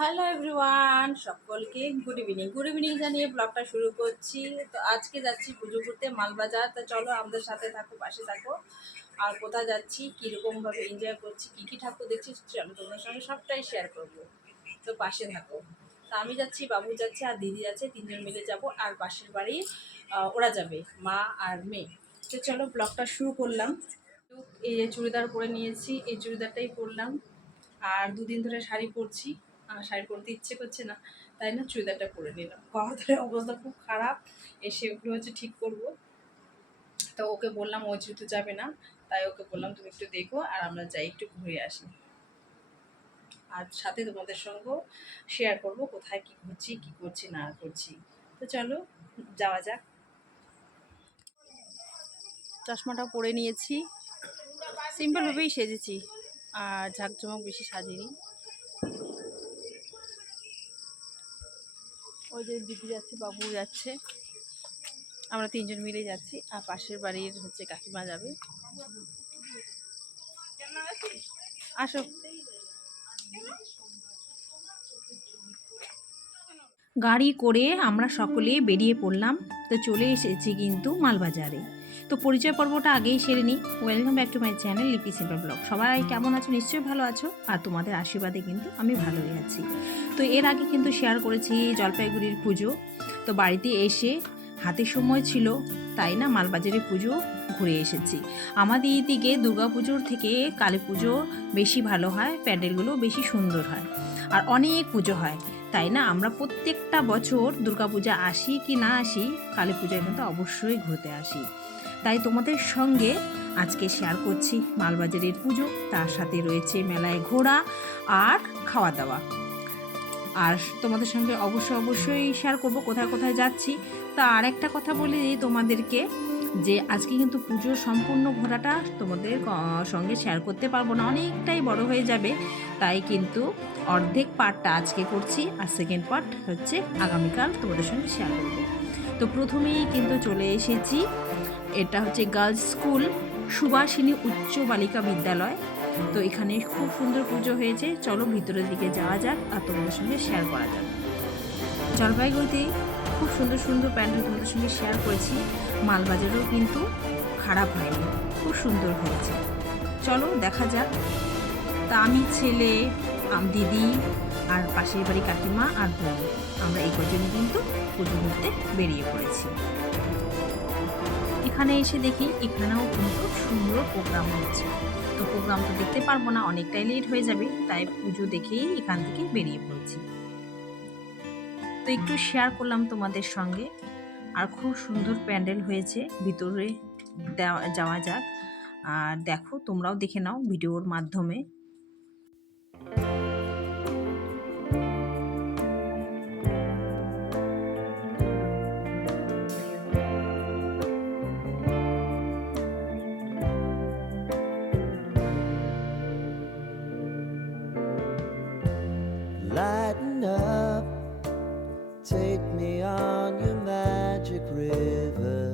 Hello everyone, সকলকে good evening জানিয়ে ব্লগটা শুরু করছি। তো আজকে যাচ্ছি পুজো করতে মালবাজার। তো চলো আমাদের সাথে থাকো, পাশে থাকো। আর কোথায় যাচ্ছি, কীরকমভাবে এনজয় করছি, কী কী ঠাকুর দেখছি, চলো তোমাদের সঙ্গে সবটাই শেয়ার করবো। তো পাশে থাকো। তো আমি যাচ্ছি, বাবু যাচ্ছে, আর দিদি যাচ্ছে, তিনজন মিলে যাব। আর পাশের বাড়ি ওরা যাবে, মা আর মেয়ে। তো চলো ব্লগটা শুরু করলাম। তো এই যে চুড়িদার পরে নিয়েছি, এই চুড়িদারটাই পরলাম। আর দুদিন ধরে শাড়ি পরছি, শাড়ি পরতে ইচ্ছে করছে না, তাই না চুড়িদারটা পরে নিলাম। গলার অবস্থা খুব খারাপ, এসে ওগুলো হচ্ছে ঠিক করব। তো ওকে বললাম, ও যেহেতু যাবে না, তাই ওকে বললাম তুমি একটু দেখো আর আমরা যাই একটু ঘুরে আসি। আর সাথে তোমাদের সঙ্গেও শেয়ার করব কোথায় কী ঘুরছি, কী করছি না করছি। তো চলো যাওয়া যাক। চশমাটা পরে নিয়েছি, সিম্পলভাবেই সেজেছি, আর ঝাঁকঝমক বেশি সাজিনি। ওই যে দিদি যাচ্ছে, বাবু যাচ্ছে, আমরা তিনজন মিলে যাচ্ছি। আর পাশের বাড়ির হচ্ছে কাকিমা যাবে। আসো। গাড়ি করে আমরা সকলে বেরিয়ে পড়লাম। তো চলে এসেছি কিন্তু মালবাজারে। তো পরিচয় পর্বটা আগেই সেরে নিই। Welcome back to my channel লিপি সিম্পল ব্লগ। সবাই কেমন আছো? নিশ্চয়ই ভালো আছো, আর তোমাদের আশীর্বাদে কিন্তু আমি ভালোই আছি। তো এর আগে কিন্তু শেয়ার করেছি জলপাইগুড়ির পুজো। তো বাড়িতে এসে হাতে সময় ছিল, তাই না মালবাজারে পুজো ঘুরে এসেছি। আমাদের এইদিকে দুর্গা পুজোর থেকে কালী পুজো বেশি ভালো হয়, প্যান্ডেলগুলো বেশি সুন্দর হয়, আর অনেক পুজো হয়, তাই না। আমরা প্রত্যেকটা বছর দুর্গাপূজা আসি কি না আসি, কালী পূজায় কিন্তু অবশ্যই ঘুরতে আসি। তাই তোমাদের সঙ্গে আজকে শেয়ার করছি মালবাজারের পুজো, তার সাথে রয়েছে মেলায় ঘোরা আর খাওয়া দাওয়া। আর তোমাদের সঙ্গে অবশ্যই শেয়ার করব কোথায় কোথায় যাচ্ছি। তা আর একটা কথা বলি তোমাদেরকে, যে আজকে কিন্তু পুজোর সম্পূর্ণ ঘোরাটা তোমাদের সঙ্গে শেয়ার করতে পারবো না, অনেকটাই বড় হয়ে যাবে। তাই কিন্তু অর্ধেক পার্টটা আজকে করছি, আর সেকেন্ড পার্ট হচ্ছে আগামীকাল তোমাদের সঙ্গে শেয়ার করবো। তো প্রথমেই কিন্তু চলে এসেছি, এটা হচ্ছে গার্লস স্কুল সুভাষিনী উচ্চ বালিকা বিদ্যালয়। তো এখানে খুব সুন্দর পুজো হয়েছে, চলো ভিতরের দিকে যাওয়া যাক আর তোমাদের সঙ্গে শেয়ার করা যাক। জলপাইগুড়িতে খুব সুন্দর সুন্দর প্যান্ডেল তোমাদের সঙ্গে শেয়ার করেছি, মালবাজারেও কিন্তু খারাপ হয়নি, খুব সুন্দর হয়েছে। চলো দেখা যাক। তা আমি, ছেলে, দিদি আর পাশের বাড়ি কাকিমা আর বোন, আমরা এই কজনই কিন্তু পুজো ঘুরতে বেরিয়ে পড়েছি। এখানে এসে দেখি এখানেও কিন্তু সুন্দর প্রোগ্রাম হচ্ছে। তো প্রোগ্রাম তো দেখতে পারবো না, অনেকটাই লেট হয়ে যাবে, তাই পুজো দেখেই এখান থেকে বেরিয়ে পড়েছি। তো একটু শেয়ার করলাম তোমাদের সঙ্গে। আর খুব সুন্দর প্যান্ডেল হয়েছে, ভিতরে যাওয়া যাক। আর দেখো, তোমরাও দেখে নাও ভিডিওর মাধ্যমে। Lighten up, take me on your magic river.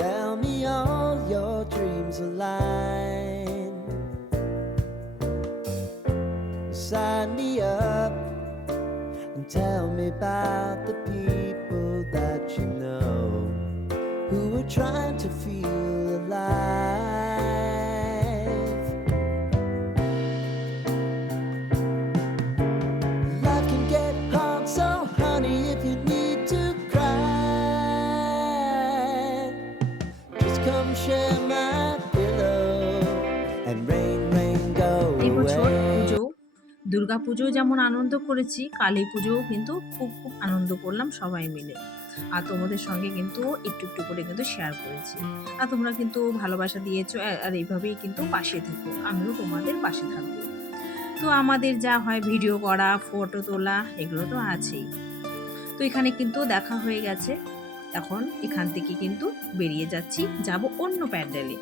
Tell me all your dreams align. Sign me up and tell me about the people that you know who are trying to feel alive. Life can get hard, so honey, if you need to cry, just come share my pillow and rain, rain, go এবছর away. পুজো, দুর্গা পুজো যেমন আনন্দ করেছি, কালী পুজোও কিন্তু খুব আনন্দ করলাম সবাই মিলে। আর তোমাদের সঙ্গে কিন্তু একটু একটু করে কিন্তু শেয়ার করেছি। আর তোমরা কিন্তু ভালোবাসা দিয়েছো, আর এইভাবেই কিন্তু পাশে থেকো, আমিও তোমাদের পাশে থাকবো। তো আমাদের যা হয় ভিডিও করা, ফটো তোলা, এগুলো তো আছেই। তো এখানে কিন্তু দেখা হয়ে গেছে, এখন এখান থেকে কিন্তু বেরিয়ে যাচ্ছি, যাব অন্য প্যান্ডেলে।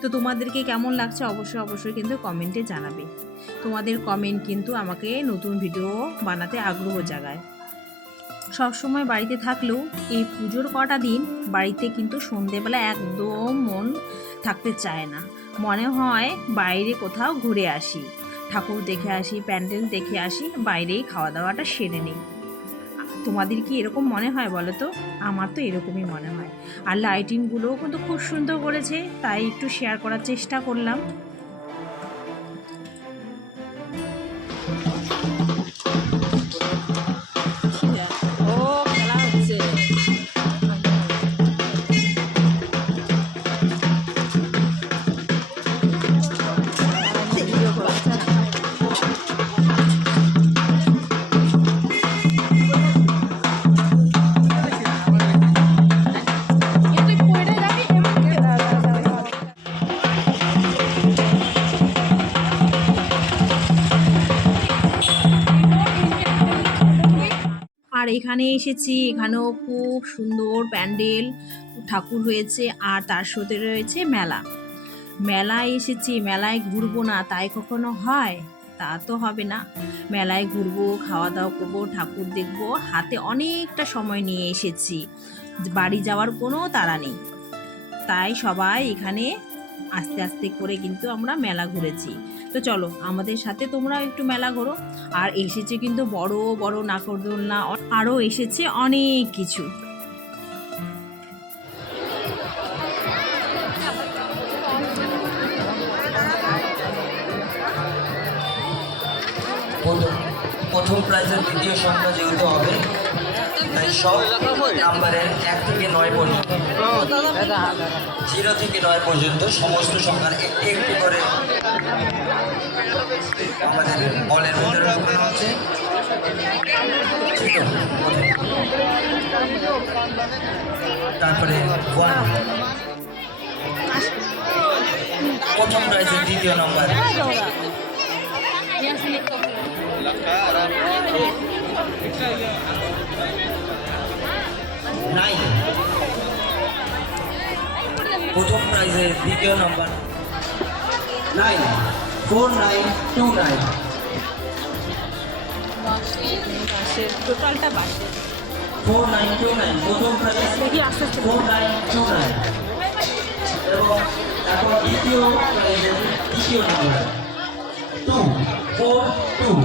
তো তোমাদেরকে কেমন লাগছে অবশ্যই কিন্তু কমেন্টে জানাবে। তোমাদের কমেন্ট কিন্তু আমাকে নতুন ভিডিও বানাতে আগ্রহ জাগায়। সবসময় বাড়িতে থাকলেও এই পুজোর কটা দিন বাড়িতে কিন্তু সন্ধেবেলা একদম মন থাকতে চায় না, মনে হয় বাইরে কোথাও ঘুরে আসি। ঠাকুর দেখে আসি, প্যান্ডেল দেখে আসি, বাইরেই খাওয়া দাওয়াটা সেরে নিই। তোমাদের কি এরকম মনে হয় বলো তো? আমার তো এরকমই মনে হয়। আর লাইটিংগুলোও কিন্তু খুব সুন্দর করেছে, তাই একটু শেয়ার করার চেষ্টা করলাম। ও খেলা হচ্ছে। আর এখানে এসেছি, এখানেও খুব সুন্দর প্যান্ডেল, ঠাকুর হয়েছে, আর তার সাথে রয়েছে মেলা। মেলায় এসেছি, মেলায় ঘুরবো না তাই কখনো হয়? তা তো হবে না। মেলায় ঘুরবো, খাওয়া দাওয়া করবো, ঠাকুর দেখবো, হাতে অনেকটা সময় নিয়ে এসেছি, বাড়ি যাওয়ার কোনো তাড়া নেই। তাই সবাই এখানে আস্তে আস্তে করে কিন্তু আমরা মেলা ঘুরেছি। তো চলো আমাদের সাথে তোমরা একটু মেলা ঘোরো। আর এসেছে কিন্তু বড় বড় নাগরদোলনা, আরও এসেছে অনেক কিছু। প্রথম প্রাইজের দ্বিতীয় সংখ্যা যেহেতু হবে, তাই সব নাম্বারের 1 থেকে 9 পর্যন্ত, 0 থেকে 9 পর্যন্ত সমস্ত সংখ্যার একটি একটি করে আমাদের বলের ভিতরে রাখানো আছে। তারপরে 1, প্রথম প্রাইজের দ্বিতীয় নম্বর, 9, প্রথম প্রাইজের দ্বিতীয় নম্বর 9, 4929, টোটালটা বাসে 4929, প্রথম প্রাইজ দেখি আস্তে আস্তে 4929। এবং এখন দ্বিতীয় প্রাইজের দ্বিতীয় নম্বর 242,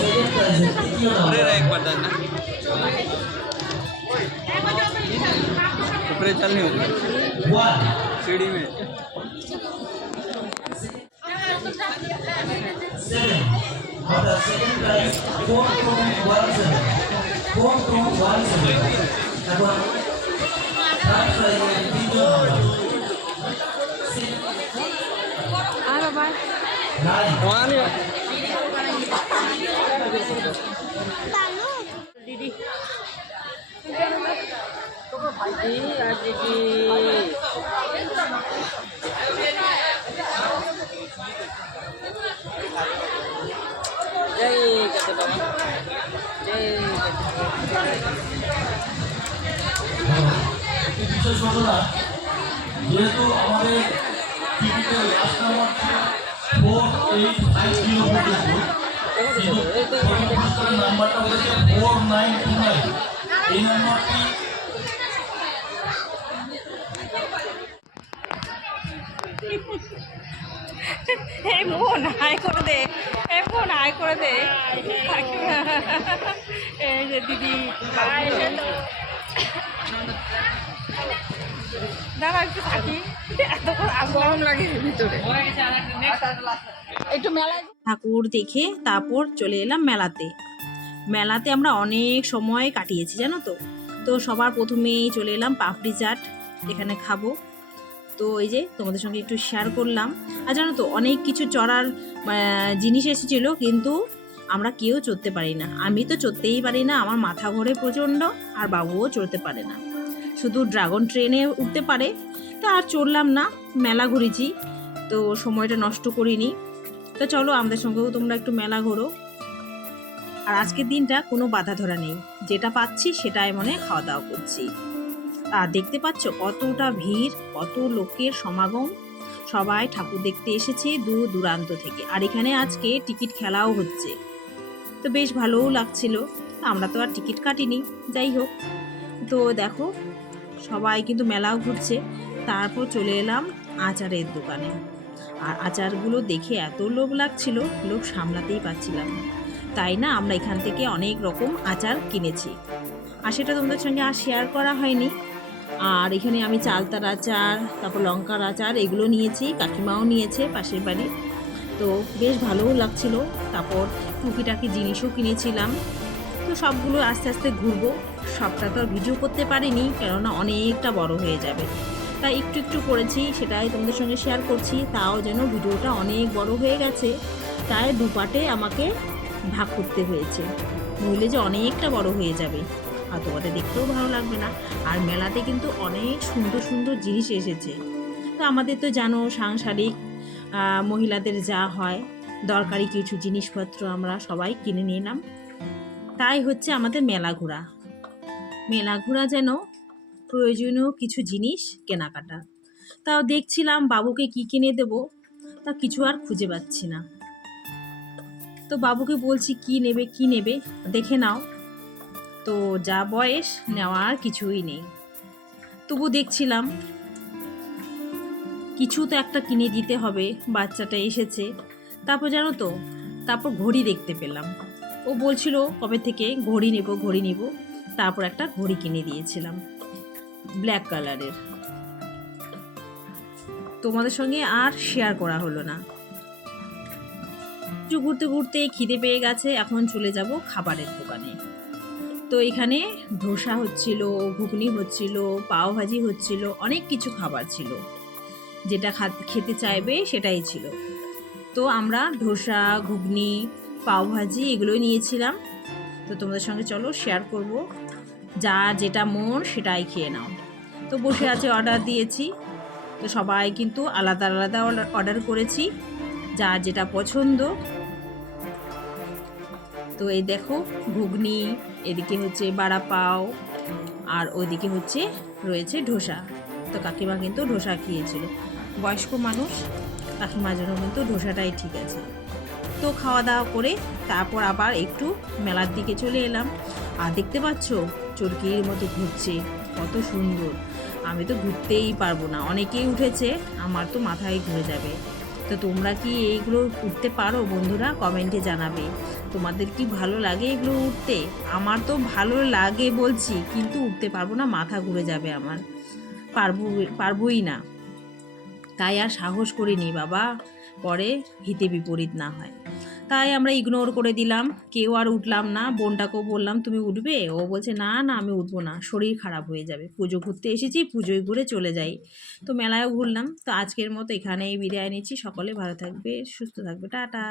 সেকেন্ড প্রাইজের দ্বিতীয় নম্বর একবার দেন না ऊपर चल नहीं होता 1, सीढ़ी में 7, और the second prize 4217, 4217। এখন থার্ড প্রাইজের দ্বিতীয় নম্বর আর বাবা 9, वहाँ नहीं দিদি বিশেষ ঘটনা, যেহেতু আমাদের টিকিটের লাস্ট নাম্বার ছিল 4850 পর্যন্ত, কিন্তু প্রথম পুরস্কারের নাম্বারটা হয়েছে 4929। এই নাম্বারটি এই মন হাই করে দে, এই মন হাই করে দে। এই যে দিদি দাঁড়া একটু থাকি, এতক্ষণ গরম লাগে ভিতরে। একটু মেলায় ঠাকুর দেখে তারপর চলে এলাম মেলাতে। মেলাতে আমরা অনেক সময় কাটিয়েছি জানো তো। তো সবার প্রথমেই চলে এলাম পাপড়ি চাট, এখানে খাবো। তো এই যে তোমাদের সঙ্গে একটু শেয়ার করলাম। আর জানো তো অনেক কিছু চড়ার জিনিস এসেছিলো, কিন্তু আমরা কেউ চড়তে পারি না। আমি তো চড়তেই পারি না, আমার মাথা ঘোরে প্রচণ্ড, আর বাবুও চড়তে পারে না, শুধু ড্রাগন ট্রেনে উঠতে পারে। তা আর চড়লাম না, মেলা ঘুরেছি, তো সময়টা নষ্ট করিনি। তো চলো আমাদের সঙ্গেও তোমরা একটু মেলা ঘোরো। আর আজকের দিনটা কোনো বাধা ধরা নেই, যেটা পাচ্ছি সেটাই মনে খাওয়া দাওয়া করছি। আর দেখতে পাচ্ছ কতটা ভিড়, কত লোকের সমাগম, সবাই ঠাকুর দেখতে এসেছে দূর দূরান্ত থেকে। আর এখানে আজকে টিকিট খেলাও হচ্ছে, তো বেশ ভালোও লাগছিল। আমরা তো আর টিকিট কাটিনি, যাই হোক। তো দেখো সবাই কিন্তু মেলাও ঘুরছে। তারপর চলে এলাম আচারের দোকানে। আর আচারগুলো দেখে এত লোভ লাগছিল, লোভ সামলাতেই পারছিলাম না। তাই না আমরা এখান থেকে অনেক রকম আচার কিনেছি, আর সেটা তোমাদের সঙ্গে আর শেয়ার করা হয়নি। আর এখানে আমি চালতার আচার, তারপর লঙ্কার আচার এগুলো নিয়েছি, কাকিমাও নিয়েছে পাশের বাড়ি। তো বেশ ভালোও লাগছিল। তারপর টুকিটাকি জিনিসও কিনেছিলাম। তো সবগুলো আস্তে আস্তে ঘুরবো, সবটা তো আর ভিডিও করতে পারিনি, কেননা অনেকটা বড় হয়ে যাবে। তাই একটু একটু করেছি, সেটাই তোমাদের সঙ্গে শেয়ার করছি। তাও যেন ভিডিওটা অনেক বড় হয়ে গেছে, তাই দুপাটে আমাকে ভাগ করতে হয়েছে, নইলে যে অনেকটা বড় হয়ে যাবে আর তোমাদের দেখতেও ভালো লাগবে না। আর মেলাতে কিন্তু অনেক সুন্দর সুন্দর জিনিস এসেছে। তো আমাদের তো জানো সাংসারিক মহিলাদের যা হয়, দরকারি কিছু জিনিসপত্র আমরা সবাই কিনে নিলাম। তাই হচ্ছে আমাদের মেলা ঘোরা। মেলা ঘোরা যেন প্রয়োজনীয় কিছু জিনিস কেনাকাটা। তাও দেখছিলাম বাবুকে কি কিনে দেব, তা কিছু আর খুঁজে পাচ্ছি না। তো বাবুকে বলছি কি নেবে কি নেবে, দেখে নাও। তো যা বয়স, নেওয়ার কিছুই নেই। তবু দেখছিলাম কিছু তো একটা কিনে দিতে হবে, বাচ্চাটা এসেছে। তারপর জানো তো, তারপর ঘড়ি দেখতে পেলাম। ও বলছিল কবে থেকে ঘড়ি নেব ঘড়ি নেব, তারপর একটা ঘড়ি কিনে দিয়েছিলাম ব্ল্যাক কালারের। তোমাদের সঙ্গে আর শেয়ার করা হলো না। ঘুরতে ঘুরতে খিদে পেয়ে গেছে, এখন চলে যাব খাবারের দোকানে। তো এখানে ধোসা হচ্ছিল, ঘুগনি হচ্ছিল, পাও ভাজি হচ্ছিল, অনেক কিছু খাবার ছিল, যেটা খেতে চাইবে সেটাই ছিল। তো আমরা ধোসা, ঘুগনি, পাও ভাজি এগুলোই নিয়েছিলাম। তো তোমাদের সঙ্গে চলো শেয়ার করব, যা যেটা মন সেটাই খেয়ে নাও। তো বসে আছে, অর্ডার দিয়েছি। তো সবাই কিন্তু আলাদা আলাদা অর্ডার করেছি, যার যেটা পছন্দ। তো এই দেখো ঘুগনি, এদিকে হচ্ছে বাড়া পাও, আর ওইদিকে হচ্ছে রয়েছে ধোসা। তো কাকিমা কিন্তু ধোসা খেয়েছিল, বয়স্ক মানুষ, কাকিমার জন্য কিন্তু ধোসাটাই ঠিক আছে। তো খাওয়া দাওয়া করে তারপর আবার একটু মেলার দিকে চলে এলাম। আর দেখতে পাচ্ছ চরকির মতো ঘুরছে, কত সুন্দর। আমি তো ঘুরতেই পারবো না, অনেকেই উঠেছে, আমার তো মাথায় ঘুরে যাবে। তো তোমরা কি এইগুলো উঠতে পারো বন্ধুরা? কমেন্টে জানাবে তোমাদের কি ভালো লাগে এগুলো উঠতে। আমার তো ভালো লাগে বলছি, কিন্তু উঠতে পারবো না, মাথা ঘুরে যাবে আমার, পারবোই না। তাই আর সাহস করিনি বাবা, পরে হিতে বিপরীত না হয়। তাই আমরা ইগনোর করে দিলাম, কেউ আর উঠলাম না। বোনটাকেও বললাম তুমি উঠবে, ও বলছে না না আমি উঠবো না, শরীর খারাপ হয়ে যাবে, পুজো ঘুরতে এসেছি, পুজোয় ঘুরে চলে যাই। তো মেলায়ও ঘুরলাম। তো আজকের মতো এখানেই বিদায় নিচ্ছি। সকলে ভালো থাকবে, সুস্থ থাকবে, টাটা।